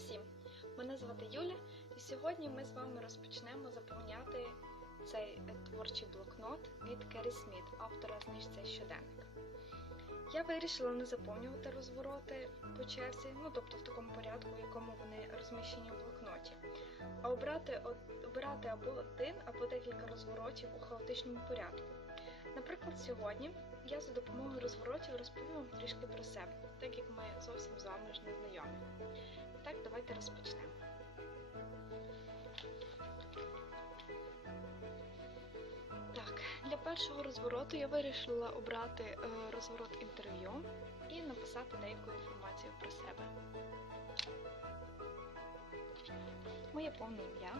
всім! Мене звати Юля, і сьогодні ми з вами розпочнемо заповняти цей е, творчий блокнот від Керрі Сміт, автора «Зниж щоденник. Я вирішила не заповнювати розвороти по черзі, ну тобто в такому порядку, в якому вони розміщені у блокноті, а обрати, обирати або один, або декілька розворотів у хаотичному порядку. Наприклад, сьогодні я за допомогою розворотів розповім вам трішки про себе, так, давайте розпочнемо. Так, для першого розвороту я вирішила обрати е, розворот інтерв'ю і написати деяку інформацію про себе. Моє повне ім'я.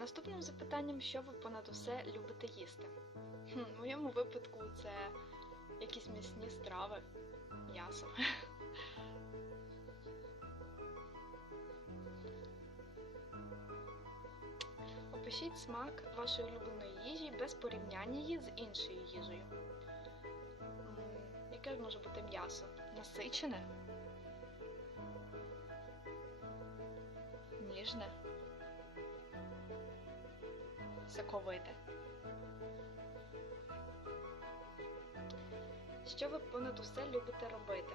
Наступним запитанням, що ви понад усе любите їсти? В моєму випадку це якісь м'ясні страви, м'ясо. Опишіть смак вашої улюбленої їжі без порівняння її з іншою їжею. Яке ж може бути м'ясо? Насичене? Ніжне? Соковите. Що ви понад усе любите робити?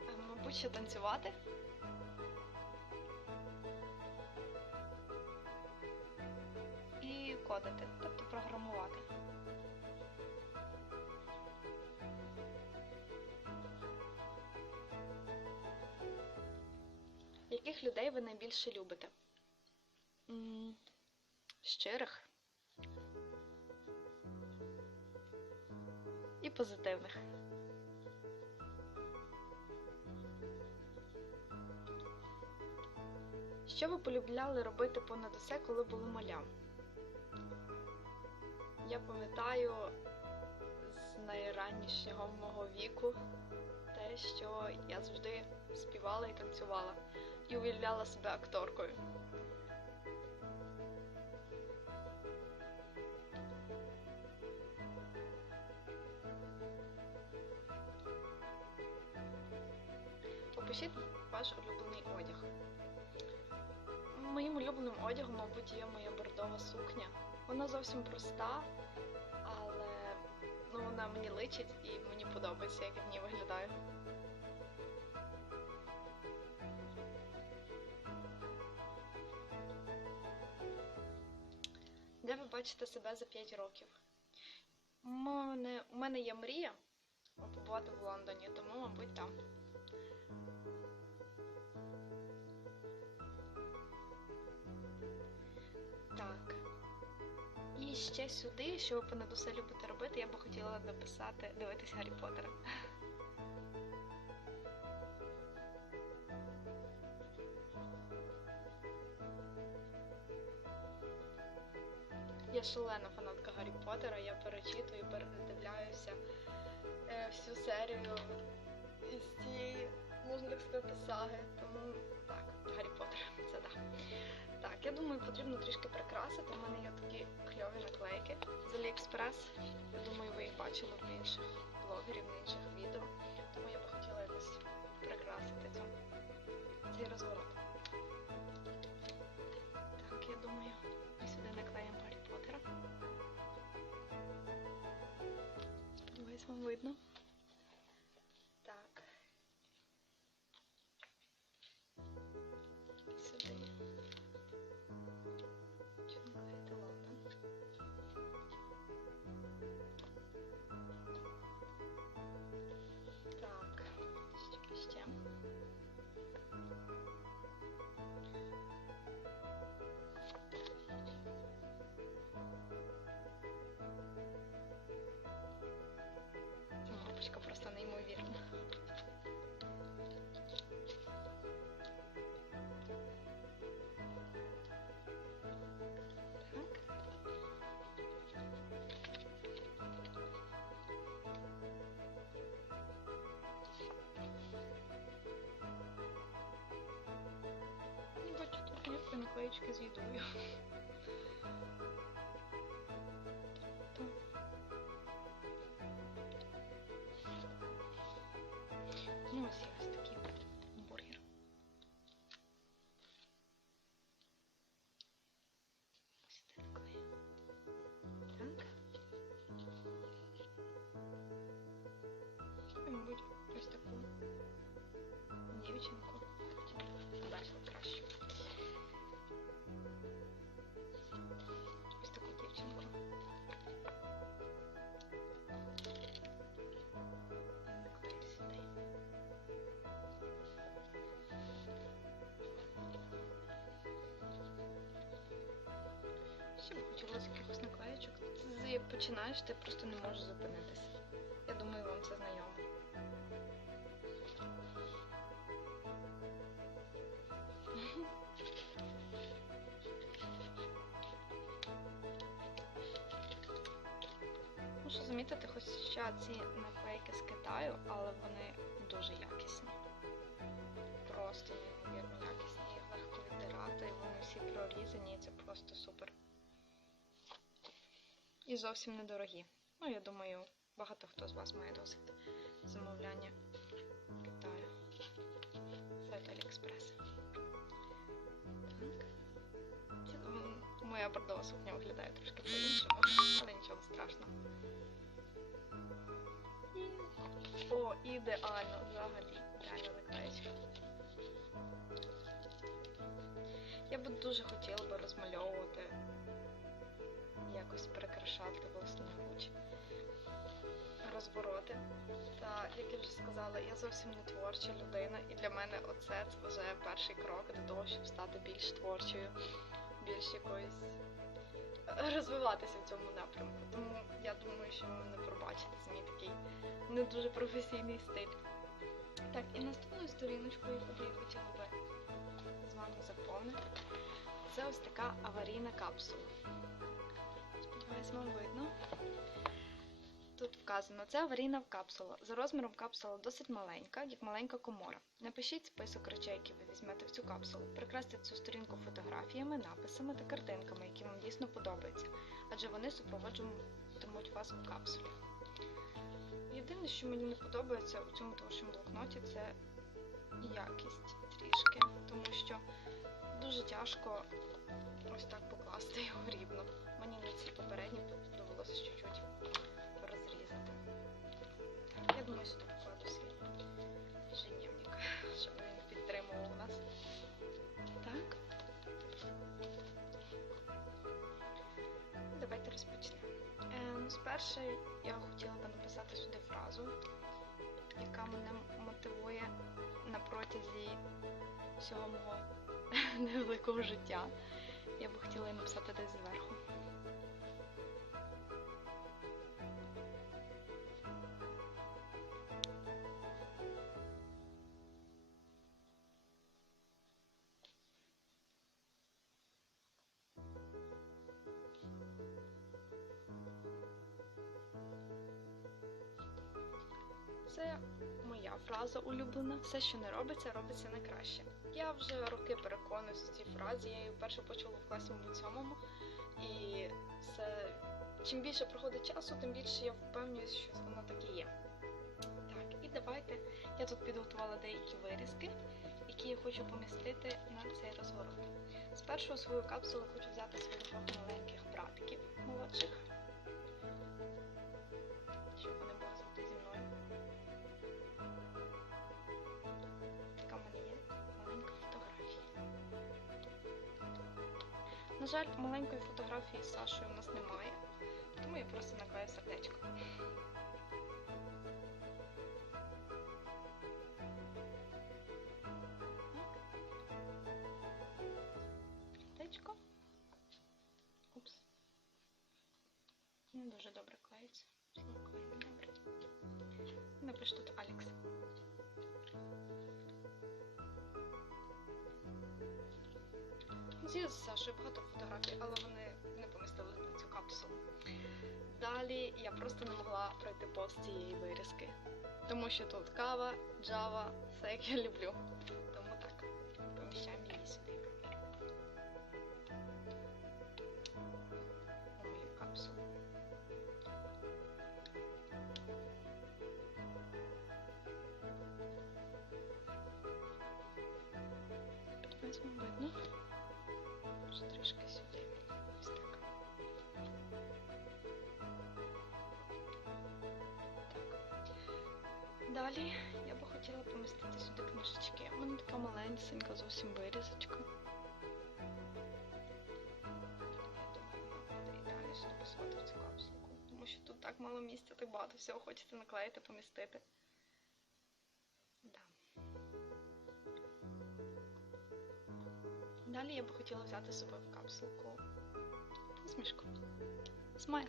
Е, Мабуть, що танцювати? І кодити, тобто програмувати. Яких людей ви найбільше любите? Щирих. І позитивних. Що ви полюбляли робити понад усе, коли були малям? Я пам'ятаю з найраннішого мого віку те, що я завжди співала і танцювала, і уявляла себе акторкою. Опишіть ваш улюблений одяг. Моїм улюбленим одягом, мабуть, є моя бордова сукня. Вона зовсім проста, але ну, вона мені личить і мені подобається, як я в ній виглядаю. Де ви бачите себе за 5 років? Мене, у мене є мрія побувати в Лондоні, тому, мабуть, там. І ще сюди, що ви понад усе любите робити, я би хотіла дописати дивитись Гаррі Поттера. Я шалена фанатка Гаррі Поттера, я перечитую, передивляюся е, всю серію із цієї, можна так сказати, саги. Тому так, Гаррі Поттер, це так. Так, я думаю, потрібно трішки прикрасити. У мене є такі кльові наклейки з AliExpress. Я думаю, ви їх бачили в інших блогерів, в інших відео. Тому я би хотіла якось прикрасити цю, цей розворот. Так, я думаю, ми сюди наклеїмо Гаррі Поттера. Сподіваюсь, вам видно. Cause. Починаєш, ти просто не можеш зупинитися. Я думаю, вам це знайомо. Мушу замітити, хоча ці наклейки з Китаю, але вони дуже якісні. І зовсім недорогі. Ну, я думаю, багато хто з вас має досвід замовляння Китаю. Сайт Аліекспрес. Моя бордова сукня виглядає трошки по-іншому, але нічого страшного. О, ідеально взагалі. Ідеальна наклеєчка. Я би дуже хотіла би розмальовувати, якось перекрашати власноруч, розвороти. Та, як я вже сказала, я зовсім не творча людина, і для мене оце це вже перший крок до того, щоб стати більш творчою, більш якоюсь розвиватися в цьому напрямку. Тому я думаю, що ви мене пробачите мій такий не дуже професійний стиль. Так, і наступною сторіночкою, яку я хотіла би з вами заповнити, це ось така аварійна капсула. Сподіваюсь, видно. Тут вказано, це аварійна капсула. За розміром капсула досить маленька, як маленька комора. Напишіть список речей, які ви візьмете в цю капсулу. Прикрасьте цю сторінку фотографіями, написами та картинками, які вам дійсно подобаються, адже вони супроводжуватимуть вас у капсулі. Єдине, що мені не подобається у цьому творчому блокноті, це якість трішки, тому що дуже тяжко ось так покласти його рівно. Мені на ці попередні довелося чуть-чуть розрізати. Я думаю, сюди покладу свій женівник, щоб він підтримував нас. Так. Давайте розпочнемо. Е, ну, спершу я хотіла би написати сюди фразу, яка мене мотивує на протязі всього мого невеликого життя. Я би хотіла її написати десь зверху. Це моя фраза улюблена. Все, що не робиться, робиться на краще. Я вже роки переконуюся в цій фразі. Я її вперше почула в класі, мабуть, сьомому. І це чим більше проходить часу, тим більше я впевнююся, що воно так і є. Так, і давайте я тут підготувала деякі вирізки, які я хочу помістити на цей розворот. Спершу у свою капсулу хочу взяти своїх двох маленьких братиків молодших, жаль, маленької фотографії з Сашою у нас немає, тому я просто наклею сердечко. Сердечко. Упс. Не дуже добре клеїться. Добре. Напишу тут Алекс. Зі з Сашою багато фотографій, але вони не помістили на цю капсулу. Далі я просто не могла пройти повз цієї вирізки, тому що тут кава, джава, все як я люблю. Аж трішки сюди. Ось так. Так. Далі я би хотіла помістити сюди книжечки. Мене така маленька зовсім вирізочка. Вона сюди писати цю капсулку. Тому що тут так мало місця, так багато всього хочеться наклеїти, помістити. Далі я би хотіла взяти собою в капсулку посмішку. Смайл.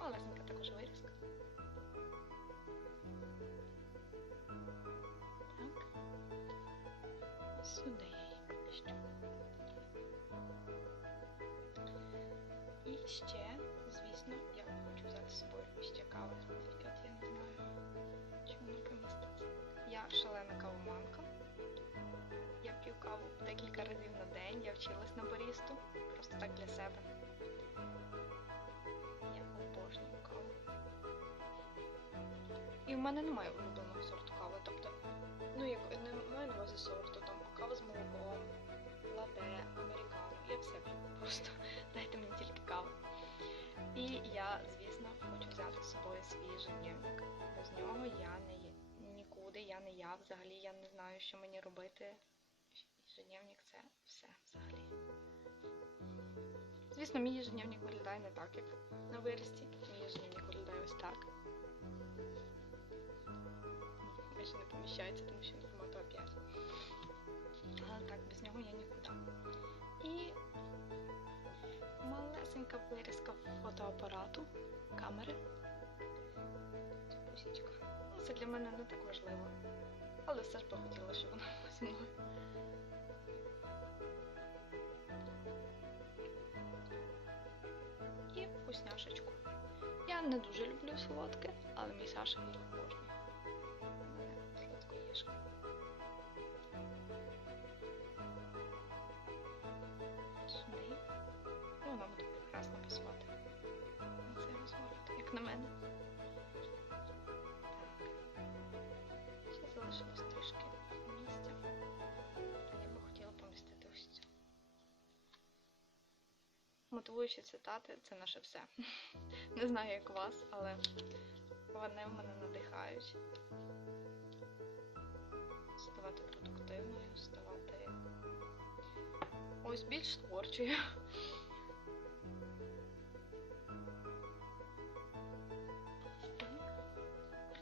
Малесенька також вирізка. Так. Сюди я її поміщу. І ще, звісно, я хочу взяти з собою ще каву декілька разів на день, я вчилась на барісту, просто так для себе. Я обожнюю каву. І в мене немає улюбленого сорту кави. Тобто, ну як не маю на увазі сорту, там кава з молоком, ладе, американо. Я все просто. Дайте мені тільки каву. І я, звісно, хочу взяти з собою свій ежедневник. Без нього я не є нікуди, я не я. Взагалі я не знаю, що мені робити. Ежедневник це все взагалі. Звісно, мій ежедневник виглядає не так, як на вирості. Мій ежедневник виглядає ось так. Майже не поміщається, тому що він формату А5. Але так, без нього я нікуди. І малесенька вирізка фотоапарату, камери. Пусічка. Ну, це для мене не так важливо. Але все ж би хотіла, щоб вона зі мною. Вкусняшечку. Я не дуже люблю солодке, але мій Саша не обожнює. Сладкоїжка. Мотивуючі цитати це наше все. Не знаю, як вас, але вони в мене надихають. Ставати продуктивною, ставати ось більш творчою.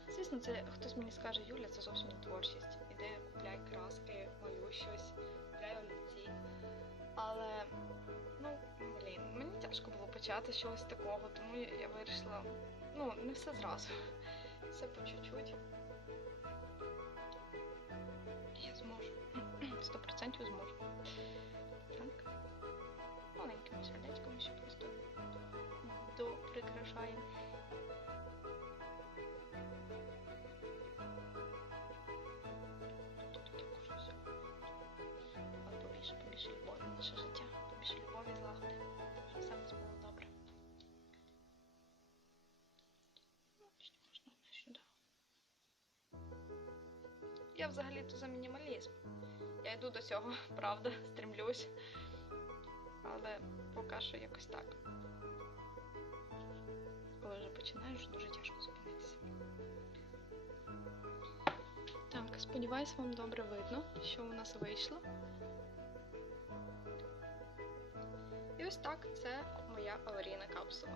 Звісно, це хтось мені скаже, Юля, це зовсім не творчість. Іди, купляй краски, малюй щось, купляй олівці. Але, тяжко було почати чогось такого, тому я вирішила, ну, не все зразу. Все по чуть-чуть. Я зможу. Сто процентів зможу. Так. Маленькими сердечками ще просто доприкрашаємо. Побільше, побільше любові наше життя, побільше любові злагоди, все нас було добре. Я взагалі-то за мінімалізм. Я йду до цього, правда, стремлюсь. Але поки що якось так. Коли вже починаєш, дуже тяжко зупинитися. Так, сподіваюсь, вам добре видно, що у нас вийшло. І ось так це моя аварійна капсула.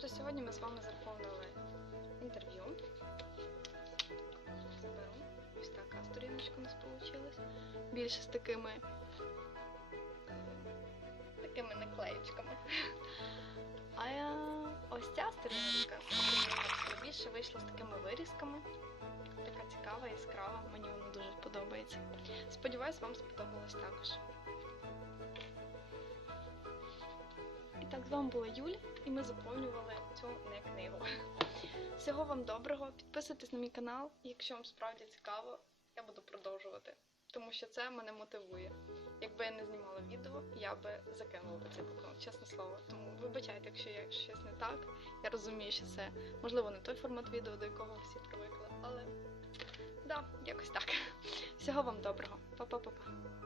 То сьогодні ми з вами заповнили інтерв'ю. Заберу. Ось така сторіночка у нас вийшла. Більше з такими такими наклеєчками. А ось ця сторіночка більше вийшла з такими вирізками. Така цікава, яскрава, мені вона дуже подобається. Сподіваюсь, вам сподобалось також. І так, з вами була Юля, і ми заповнювали цю не книгу. Всього вам доброго, підписуйтесь на мій канал, і якщо вам справді цікаво, я буду продовжувати. Тому що це мене мотивує. Якби я не знімала відео, я би закинула би цей блокнот, чесне слово. Тому вибачайте, якщо я щось не так. Я розумію, що це можливо не той формат відео, до якого всі привикли, але да, якось так. Всього вам доброго. Па-па-па-па.